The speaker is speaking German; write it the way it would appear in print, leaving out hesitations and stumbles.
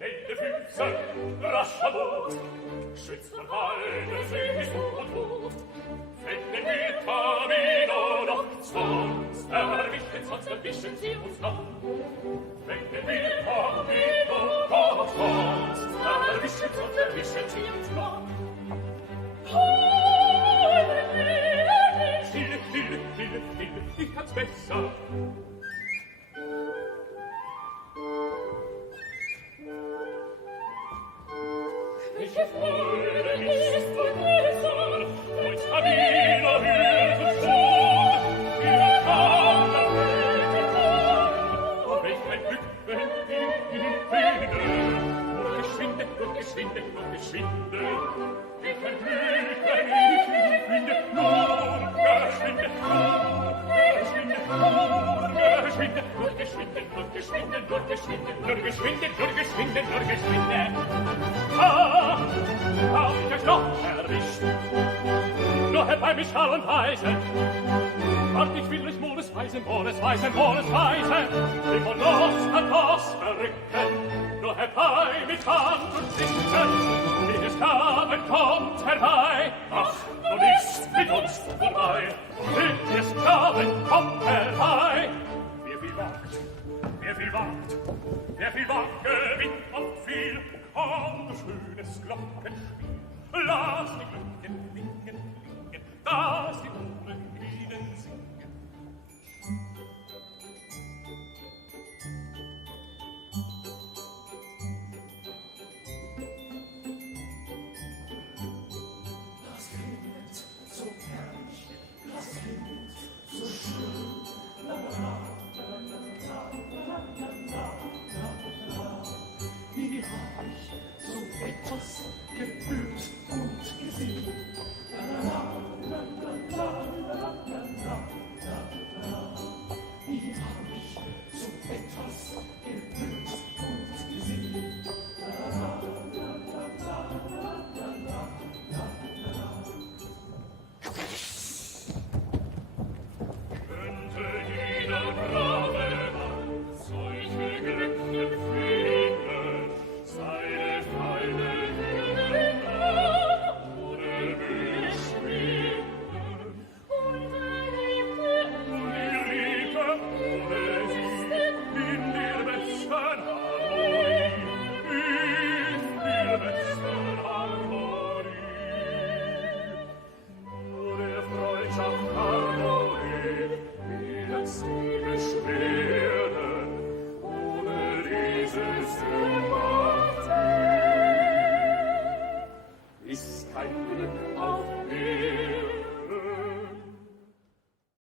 Schnelle Füsse, rascher Mut, schützt von allen Süß und Tod. Finden wir Paminawa, sonst erwischen sie uns noch. Finden wir Paminawa, sonst erwischen sie uns noch. Stille, ich kann's besser. Welche Freude ist vergessen, uns Sabina hüllt schon, wir kann aber welch ein Glück, wenn ich finde, nur geschwinde, welch ein Glück, wenn ich finde, nur geschwinde, hab ich euch noch erwischt. Nur Herr bei mich Schall und Weise. Wart, ich will euch Monoweisen, die Monostatos verrücken. Nur Herr bei mich Hand und Sichten, wie es Gaben kommt herbei. Ach, nun ist mit uns vorbei, wie es Gaben kommt herbei. Wer viel wagt, gewinnt oft viel. Komm, du schönes Glockenspiel, lass dich